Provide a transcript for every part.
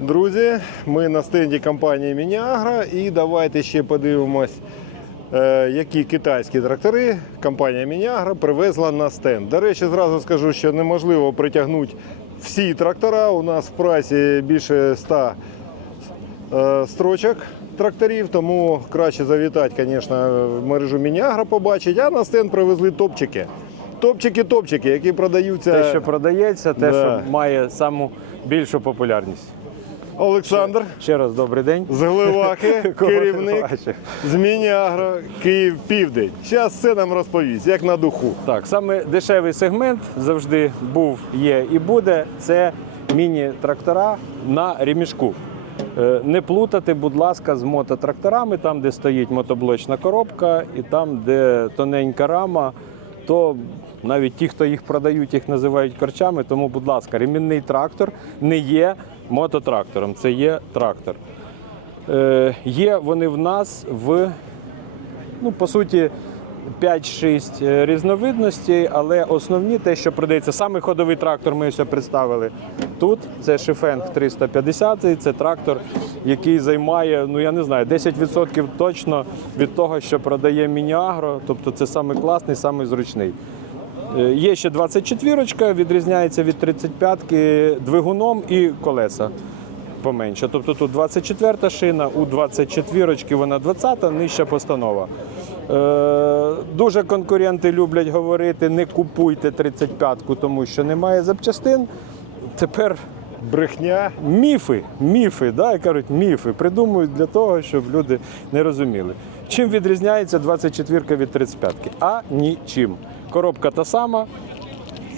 Друзі, ми на стенді компанії Мініагра і давайте ще подивимось, е, які китайські трактори компанія Мініагра привезла на стенд. До речі, зразу скажу, що неможливо притягнути всі трактора. У нас в прайсі більше 100 е, строчок тракторів, тому краще завітати, звісно, в мережу Мініагра побачити. А на стенд привезли топчики. Топчики-топчики, які продаються. Те, що продається, те, Да. що має саму більшу популярність. Олександр. Ще раз добрий день. з Гливаки, керівник з Мініагро Київ Південь. Зараз все нам розповість, як на духу. Так, саме дешевий сегмент завжди був, є і буде. Це міні-трактора на ремішку. Е, Не плутати, будь ласка, з мототракторами, там, де стоїть мотоблочна коробка, і там, де тоненька рама, то навіть ті, хто їх продають, їх називають корчами. Тому, будь ласка, ремінний трактор не є мототрактором, це є трактор. Е, Є вони в нас в ну, по суті, 5-6 різновидностей, але основні те, що продається, саме ходовий трактор, ми ось представили тут. Це Шифенг 350, це трактор, який займає, ну я не знаю, 10% точно від того, що продає Мініагро. Тобто це саме класний, саме зручний. Е, Є ще 24 відрізняється від 35-ки двигуном і колеса поменше. Тобто тут 24 шина, у 24 вона 20, нижча постанова. Е, дуже конкуренти люблять говорити: не купуйте 35-ку, тому що немає запчастин. Тепер Брехня. міфи, міфи, да, кажуть, міфи придумують для того, щоб люди не розуміли. Чим відрізняється 24 від 35? А нічим. Коробка та сама,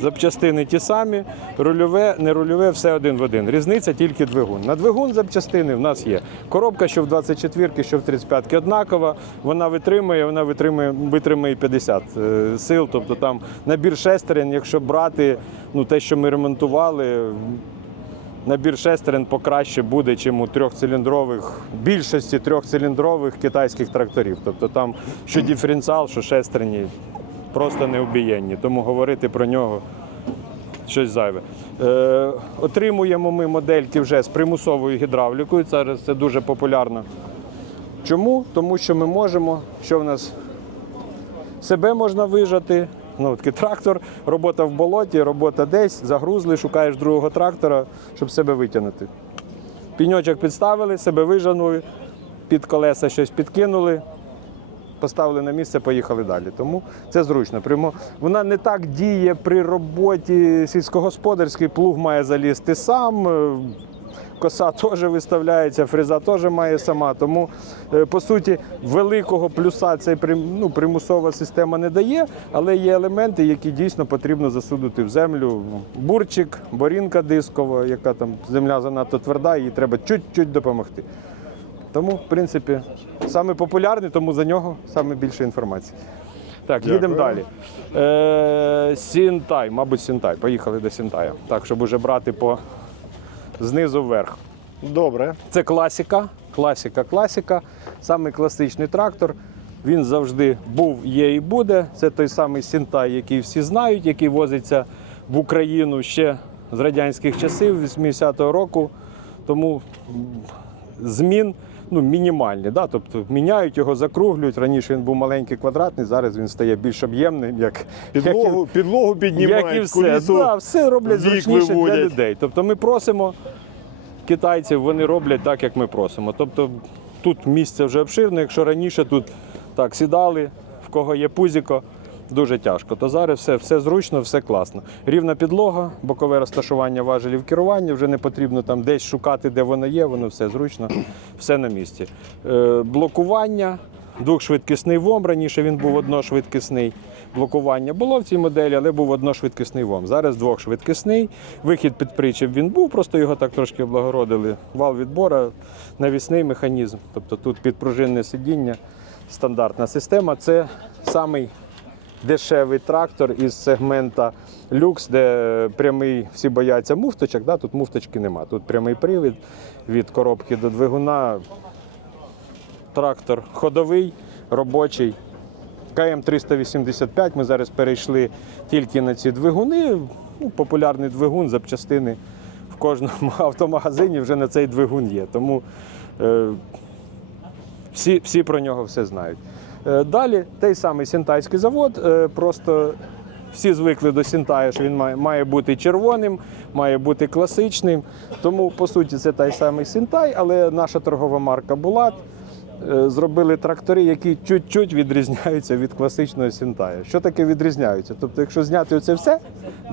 запчастини ті самі, рульове, не рульове, все один в один. Різниця тільки двигун. На двигун запчастини в нас є. Коробка, що в 24-ки, що в 35 однакова, вона витримує, вона витримує, витримує 50 е, сил. Тобто там набір шестерень, якщо брати ну, те, що ми ремонтували, Набір шестерен покраще буде, чим у трьохциліндрових, більшості трьохциліндрових китайських тракторів. Тобто там що диференціал, що шестерні просто необієнні. Тому говорити про нього щось зайве. Е, отримуємо ми модельки вже з примусовою гідравлікою. Зараз це дуже популярно. Чому? Тому що ми можемо, що в нас себе можна вижати. Ну, такий трактор, робота в болоті, робота десь, загрузли, шукаєш другого трактора, щоб себе витягнути. Піньочок підставили, себе вижанули, під колеса щось підкинули, поставили на місце, поїхали далі. Тому це зручно. Прямо вона не так діє при роботі сільськогосподарський, плуг має залізти сам. е, Коса теж виставляється, фреза теж має сама. Тому, е, по суті, великого плюса ця ну, примусова система не дає, але є елементи, які дійсно потрібно засунути в землю. Бурчик, борінка дискова, яка там земля занадто тверда, їй треба чуть-чуть допомогти. Тому, в принципі, саме популярний, тому за нього саме більше інформації. Так, їдемо далі. Е, Сінтай, мабуть, Сінтай. Поїхали до Сінтая. Так, щоб уже брати по знизу вверх. Добре. Це класика, класика, класика. Самий класичний трактор. Він завжди був, є і буде. Це той самий Сінтай, який всі знають, який возиться в Україну ще з радянських часів, 80-го року. Тому змін ну, мінімальні. Да? Тобто міняють його, закруглюють. Раніше він був маленький квадратний, зараз він стає більш об'ємним. Як, Підлогу, підлогу піднімають, як і все. кулісу Да, все роблять зручніше для людей. Тобто ми просимо китайців, вони роблять так, як ми просимо. Тобто тут місце вже обширне, якщо раніше тут так сідали, в кого є пузіко, дуже тяжко. То зараз все, все зручно, все класно. Рівна підлога, бокове розташування важелів керування, вже не потрібно там десь шукати, де воно є, воно все зручно, все на місці. Е, блокування. Двохшвидкісний ВОМ. Раніше він був одношвидкісний. Блокування було в цій моделі, але був одношвидкісний ВОМ. Зараз двохшвидкісний. Вихід під причіп він був, просто його так трошки облагородили. Вал відбора, навісний механізм. Тобто тут підпружинне сидіння, стандартна система. Це самий дешевий трактор із сегмента люкс, де прямий всі бояться муфточок. Да? Тут муфточки нема. Тут прямий привід від коробки до двигуна. Трактор ходовий, робочий. КМ-385. Ми зараз перейшли тільки на ці двигуни. Ну, популярний двигун, запчастини в кожному автомагазині вже на цей двигун є. Тому е, всі, всі про нього все знають. Е, Далі той самий Сінтайський завод, е, просто всі звикли до Сінтая, що він має, має бути червоним, має бути класичним. Тому, по суті, це той самий Сінтай, але наша торгова марка Булат е, зробили трактори, які чуть-чуть відрізняються від класичного Сінтая. Що таке відрізняються? Тобто, якщо зняти оце все,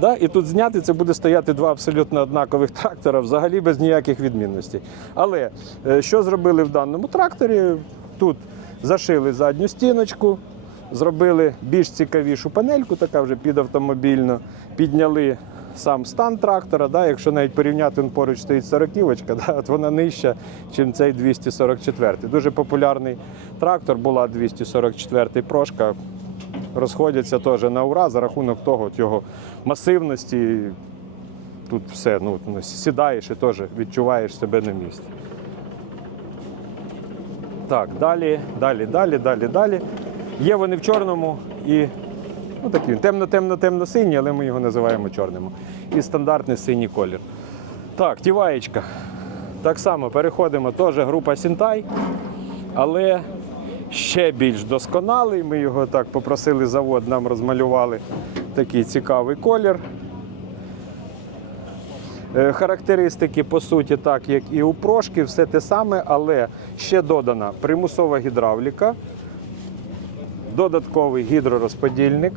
да, і тут зняти, це буде стояти два абсолютно однакових трактора, взагалі без ніяких відмінностей. Але що зробили в даному тракторі? Тут зашили задню стіночку, зробили більш цікавішу панельку, така вже підавтомобільно, підняли сам стан трактора. Да, якщо навіть порівняти, він поруч стоїть 40 да, от вона нижча, ніж цей 244. Дуже популярний трактор була 244 прошка. Розходяться теж на ура за рахунок того от його масивності. Тут все, ну, ну, сідаєш і теж відчуваєш себе на місці. Так, далі, далі, далі, далі, далі. Є вони в чорному і ну, такий темно-темно-темно-синій, але ми його називаємо чорним. І стандартний синій колір. Так, тіваєчка. Так само переходимо, теж група Сінтай, але ще більш досконалий. Ми його так попросили завод, нам розмалювали такий цікавий колір. Е, Характеристики, по суті, так як і у прошки, все те саме, але ще додана примусова гідравліка, додатковий гідророзподільник.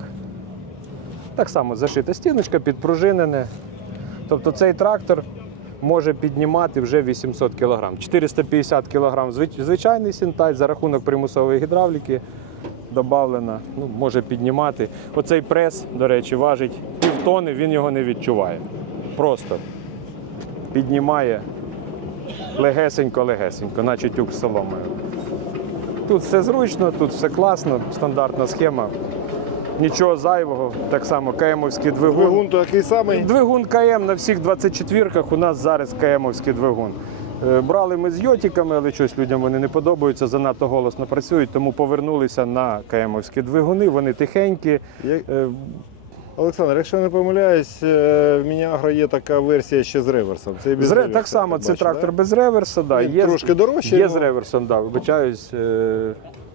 Так само зашита стіночка, підпружинене. Тобто цей трактор може піднімати вже 800 кг. 450 кг звичайний сінтай за рахунок примусової гідравліки додавлена, ну, може піднімати. Оцей прес, до речі, важить півтони, він його не відчуває. Просто піднімає легесенько-легесенько, наче тюк з соломою. Тут все зручно, тут все класно, стандартна схема. Нічого зайвого, так само КМовський двигун. Двигун такий самий. Двигун КМ на всіх 24-ках у нас зараз КМовський двигун. Е, Брали ми з йотіками, але щось людям вони не подобаються, занадто голосно працюють, тому повернулися на КМовські двигуни. Вони тихенькі. Олександр, якщо я не помиляюсь, е, в Мініагро є така версія ще з реверсом. Це без з ре- Так само, це бачу, трактор да? без реверса. Да. Він Є, трошки дорожчий, Є ну. з реверсом, да, вибачаюсь. е,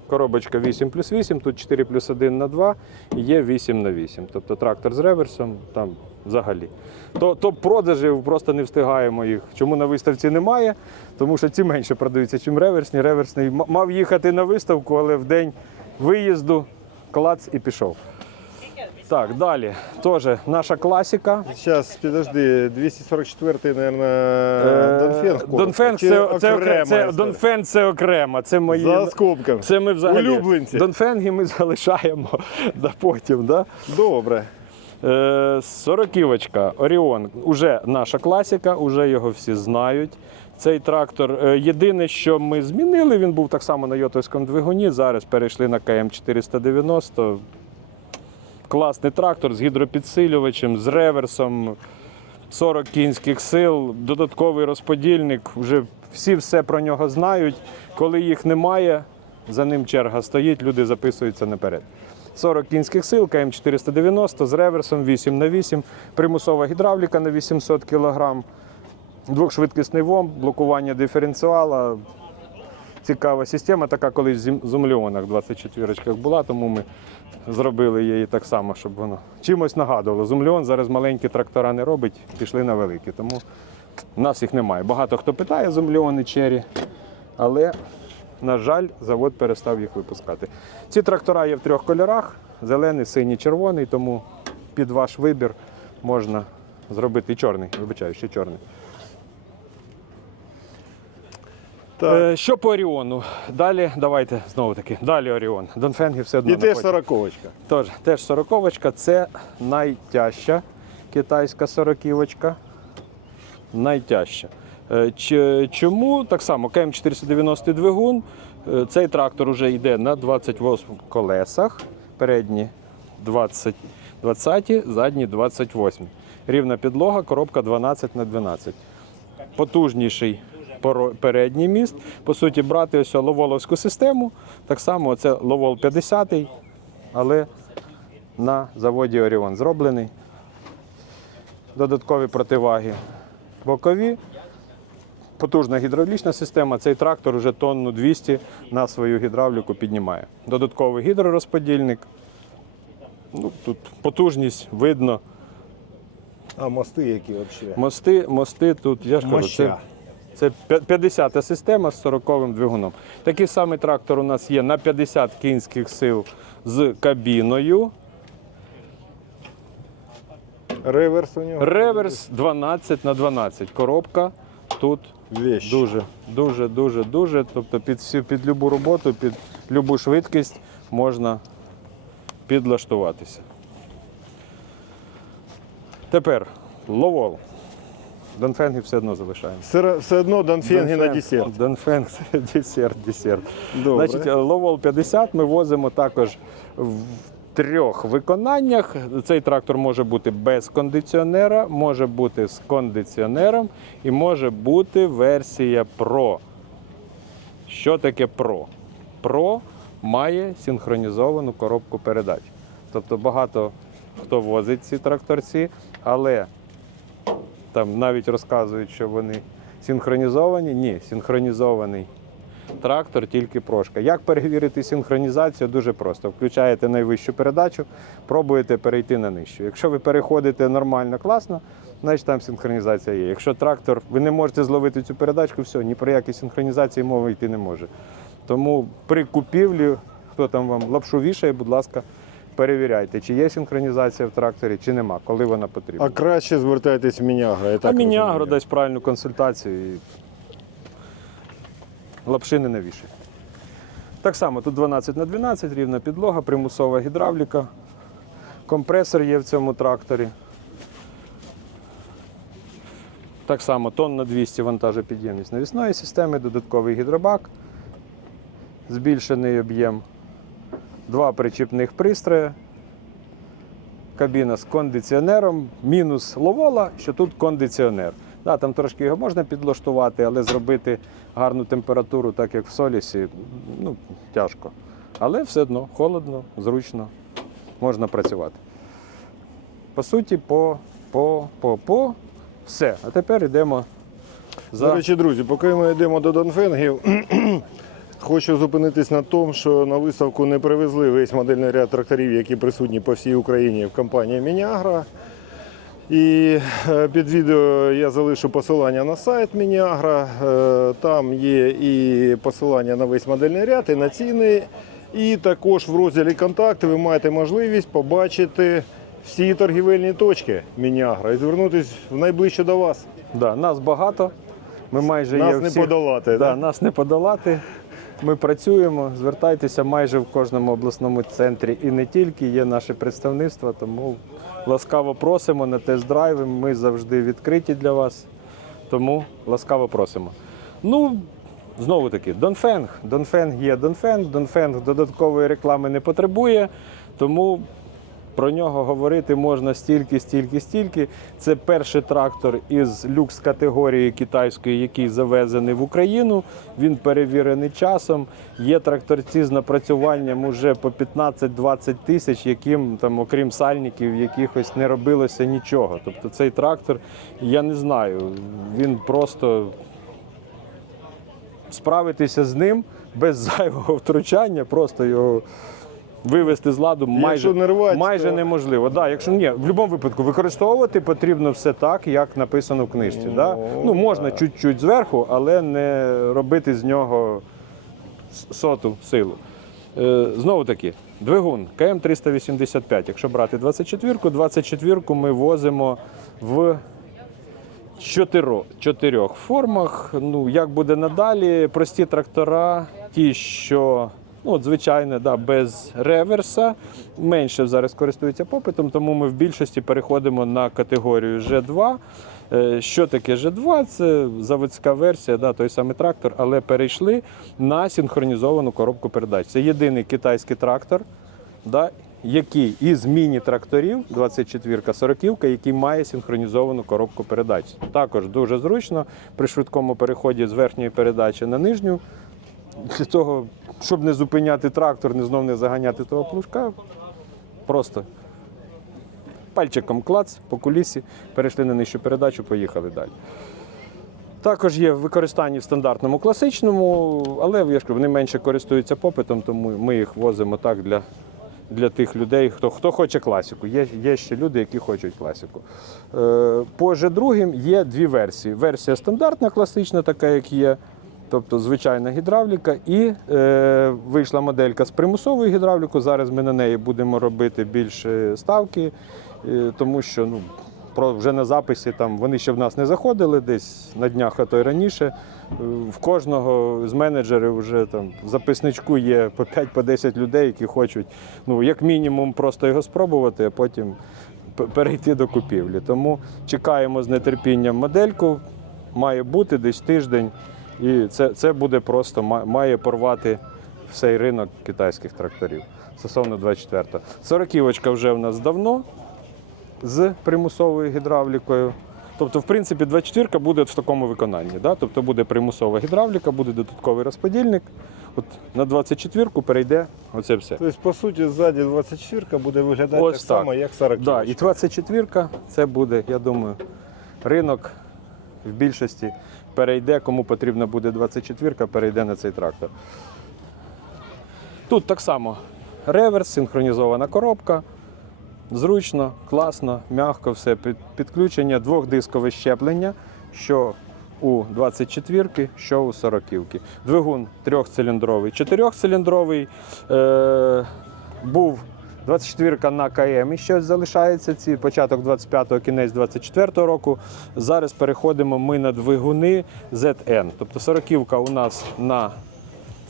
Коробочка 8 плюс 8, тут 4 плюс 1 на 2, і є 8 на 8. Тобто трактор з реверсом там взагалі. То, то продажів просто не встигаємо їх. Чому на виставці немає? Тому що ці менше продаються, чим реверсні. Реверсний мав їхати на виставку, але в день виїзду клац і пішов. Так, далі. Теж наша класика. Зараз, підожди, 244-й, мабуть, Донфенг. Донфенг це, це, окремо, це? Донфенг це окремо. Це мої. За скобками. Це ми взагалі Улюбленці. Донфенги ми залишаємо на потім. Да? Добре. Е, Сороківочка, Оріон, уже наша класика, уже його всі знають. Цей трактор е, єдине, що ми змінили, він був так само на йотовському двигуні. Зараз перейшли на КМ 490. Класний трактор з гідропідсилювачем, з реверсом, 40 кінських сил, додатковий розподільник. Вже всі все про нього знають. Коли їх немає, за ним черга стоїть, люди записуються наперед. 40 кінських сил, КМ 490 з реверсом 8 на 8 примусова гідравліка на 800 кг, двохшвидкісний ВОМ, блокування диференціала. Цікава система, така колись в зім- зумліонах 24 була, тому ми зробили її так само, щоб воно чимось нагадувало. Зумліон зараз маленькі трактора не робить, пішли на великі. Тому в нас їх немає. Багато хто питає зумліони чері, але, на жаль, завод перестав їх випускати. Ці трактора є в трьох кольорах: зелений, синій, червоний, тому під ваш вибір можна зробити чорний. Вибачаю, ще чорний. Так. Е, що по Оріону? Далі давайте знову таки. Далі Оріон. Донфенги все одно. І теж сороковочка. Тож, теж сороковочка це найтяжча китайська сороківочка. Найтяжча. Е, Чому так само КМ 490 двигун? Е, Цей трактор вже йде на 28 колесах. Передні 20, 20, задні 28. Рівна підлога, коробка 12 на 12. Потужніший передній міст. По суті, брати ось ловоловську систему. Так само це Ловол 50 але на заводі Оріон зроблений. Додаткові противаги бокові. Потужна гідравлічна система. Цей трактор вже тонну 200 на свою гідравліку піднімає. Додатковий гідророзподільник. Ну, тут потужність видно. А мости які взагалі? Мости, мости тут, я ж кажу, це. Це 50-та система з 40-м двигуном. Такий самий трактор у нас є на 50 кінських сил з кабіною. Реверс у нього. Реверс 12 на 12. Коробка тут Вещь. дуже, дуже, дуже, дуже. Тобто під всю під любу роботу, під любу швидкість можна підлаштуватися. Тепер ловол. Донфенги все одно залишаємо. Все, все одно Донфенги на десерт. Донфенг це десерт, десерт. Добре. Значить, ловол 50 ми возимо також в трьох виконаннях. Цей трактор може бути без кондиціонера, може бути з кондиціонером і може бути версія Pro. Що таке Pro? Pro має синхронізовану коробку передач. Тобто багато хто возить ці тракторці, але там навіть розказують, що вони синхронізовані. Ні, синхронізований трактор, тільки прошка. Як перевірити синхронізацію? Дуже просто. Включаєте найвищу передачу, пробуєте перейти на нижчу. Якщо ви переходите нормально, класно, значить там синхронізація є. Якщо трактор, ви не можете зловити цю передачку, все, ні про які синхронізації мови йти не може. Тому при купівлі, хто там вам лапшу вішає, будь ласка, перевіряйте, чи є синхронізація в тракторі, чи нема, коли вона потрібна. А краще звертайтесь в Мінягро. Я А так Мініагро розумію. дасть правильну консультацію і лапши не навішає. Так само тут 12 на 12, рівна підлога, примусова гідравліка. Компресор є в цьому тракторі. Так само тонна 200 вантажопідємність навісної системи, додатковий гідробак, збільшений об'єм, два причіпних пристрої, кабіна з кондиціонером, мінус ловола, що тут кондиціонер. Да, там трошки його можна підлаштувати, але зробити гарну температуру, так як в солісі, ну, тяжко. Але все одно холодно, зручно, можна працювати. По суті, по, по, по, по все. А тепер йдемо за. До речі, друзі, поки ми йдемо до Донфенгів, хочу зупинитись на тому, що на виставку не привезли весь модельний ряд тракторів, які присутні по всій Україні в компанії Мінягра. І е, під відео я залишу посилання на сайт Мінягра. Е, Там є і посилання на весь модельний ряд, і на ціни. І також в розділі контакти ви маєте можливість побачити всі торгівельні точки Мінягра і звернутися в найближче до вас. Да, нас багато. Ми майже Нас є не всіх- подолати. Да, Да? Нас не подолати. Ми працюємо, звертайтеся майже в кожному обласному центрі і не тільки. Є наше представництво, тому ласкаво просимо на тест-драйви. Ми завжди відкриті для вас. Тому ласкаво просимо. Ну, знову таки, Донфенг. Донфенг є Донфенг. Донфенг додаткової реклами не потребує. Тому про нього говорити можна стільки, стільки, стільки. Це перший трактор із люкс категорії китайської, який завезений в Україну. Він перевірений часом. Є тракторці з напрацюванням уже по 15-20 тисяч, яким там, окрім сальників, якихось не робилося нічого. Тобто цей трактор, я не знаю, він просто справитися з ним без зайвого втручання, просто його вивести з ладу майже, не рвать, майже то- неможливо. Да, якщо ні, в будь-якому випадку використовувати потрібно все так, як написано в книжці. Да? Ну, Ну, можна чуть-чуть зверху, але не робити з нього соту силу. Е, знову таки, двигун КМ385. Якщо брати 24-ку, 24-ку ми возимо в чотиро, чотирьох формах. Ну, як буде надалі, прості трактора, ті, що ну, от, звичайно, да, без реверса, менше зараз користуються попитом, тому ми в більшості переходимо на категорію G2. Е, Що таке G2? Це заводська версія, да, той самий трактор, але перейшли на синхронізовану коробку передач. Це єдиний китайський трактор, да, який із міні-тракторів 24-ка 40-ка, який має синхронізовану коробку передач. Також дуже зручно при швидкому переході з верхньої передачі на нижню. Для того, щоб не зупиняти трактор, не знов не заганяти того плужка, просто пальчиком клац по кулісі, перейшли на нижчу передачу, поїхали далі. Також є в використанні в стандартному класичному, але я ж кажу, вони менше користуються попитом, тому ми їх возимо так для, для тих людей, хто, хто хоче класику. Є, є ще люди, які хочуть класику. Е, по G2 є дві версії. Версія стандартна, класична, така як є. Тобто звичайна гідравліка, і е, вийшла моделька з примусовою гідравлікою. Зараз ми на неї будемо робити більше ставки, е, тому що ну, про вже на записі там вони ще в нас не заходили десь на днях, а то й раніше. Е, В кожного з менеджерів вже там в записничку є по 5-10 людей, які хочуть, ну як мінімум, просто його спробувати, а потім перейти до купівлі. Тому чекаємо з нетерпінням модельку. Має бути десь тиждень, і це, це буде просто має порвати всей ринок китайських тракторів. Стосовно 24-го. Сороківочка вже в нас давно з примусовою гідравлікою. Тобто, в принципі, 24-ка буде в такому виконанні. Да? Тобто буде примусова гідравліка, буде додатковий розподільник. От на 24-ку перейде оце все. Тобто, по суті, ззаді 24 буде виглядати Ось так само, як 40 Да, і 24 це буде, я думаю, ринок в більшості перейде, кому потрібна буде 24-ка, перейде на цей трактор. Тут так само реверс, синхронізована коробка. Зручно, класно, м'яко, все. Підключення двохдискове щеплення, що у 24-ки, що у 40-ки. Двигун трьохциліндровий, чотирьохциліндровий. Е- був 24 на КМ і щось залишається. Ці початок 25-го, кінець 24-го року. Зараз переходимо ми на двигуни ZN. Тобто 40-ка у нас на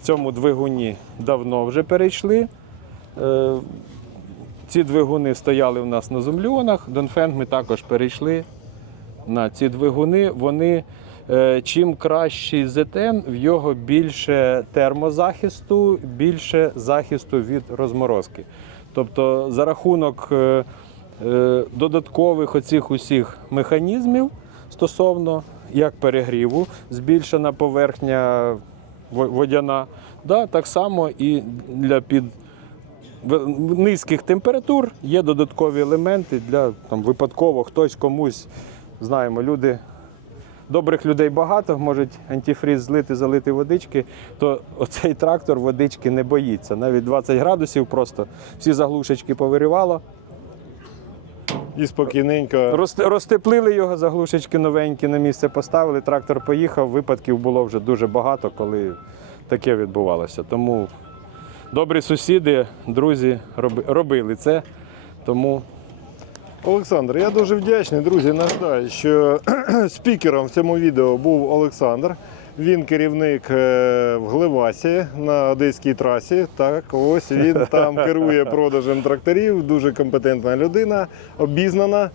цьому двигуні давно вже перейшли. Е, ці двигуни стояли у нас на зумліонах. Донфенг ми також перейшли на ці двигуни. Вони е, чим кращий ZN, в його більше термозахисту, більше захисту від розморозки. Тобто за рахунок е, е, додаткових оцих усіх механізмів стосовно як перегріву, збільшена поверхня водяна, да, так само і для під низьких температур є додаткові елементи для там, випадково хтось комусь, знаємо, люди. Добрих людей багато, можуть антифріз злити, залити водички, то оцей трактор водички не боїться. Навіть 20 градусів просто всі заглушечки повиривало, І спокійненько. Розте- розтеплили його, заглушечки новенькі на місце поставили, трактор поїхав. Випадків було вже дуже багато, коли таке відбувалося. Тому добрі сусіди, друзі роби- робили це. Тому Олександр, я дуже вдячний. Друзі, нагадаю, що спікером в цьому відео був Олександр. Він керівник е, в Гливасі на одеській трасі. Так, ось він там керує продажем тракторів. Дуже компетентна людина, обізнана.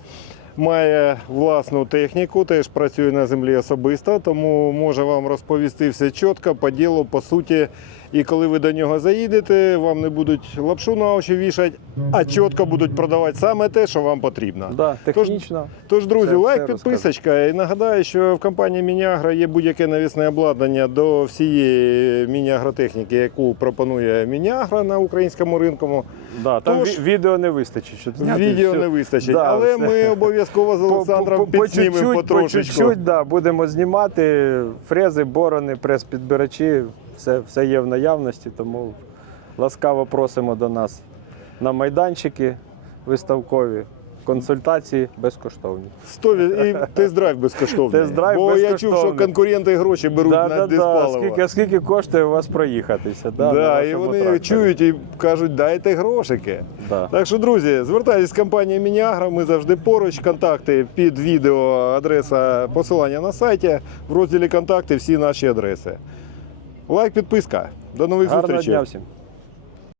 Має власну техніку, теж працює на землі особисто, тому може вам розповісти все чітко, по ділу, по суті. І коли ви до нього заїдете, вам не будуть лапшу на очі вішати, а чітко будуть продавати саме те, що вам потрібно. да, технічно. Тож, друзі, Все- лайк, все підписочка. І нагадаю, що в компанії Мініагро є будь-яке навісне обладнання до всієї міні-агротехніки, яку пропонує Мініагро на українському ринку. Да, там Тож- відео не вистачить. Зняти Відео не вистачить, Да, але все. ми обов'язково з Олександром по, по, підснімемо чуть-чуть, по чуть-чуть, да, будемо знімати фрези, борони, прес-підбирачі. Все, все є в наявності, тому ласкаво просимо до нас на майданчики виставкові. Консультації безкоштовні. Стові і тест-драйв безкоштовний. Тест-драйв Бо я чув, що конкуренти гроші беруть на Да-да-да. Скільки, скільки коштує у вас проїхатися? Да, Да, і вони тракторі. чують і кажуть, дайте грошики. Да. Так що, друзі, звертайтесь з компанією Мініагро, ми завжди поруч. Контакти під відео, адреса посилання на сайті. В розділі контакти всі наші адреси. Лайк, підписка. До нових Гарного зустрічей. дня всім.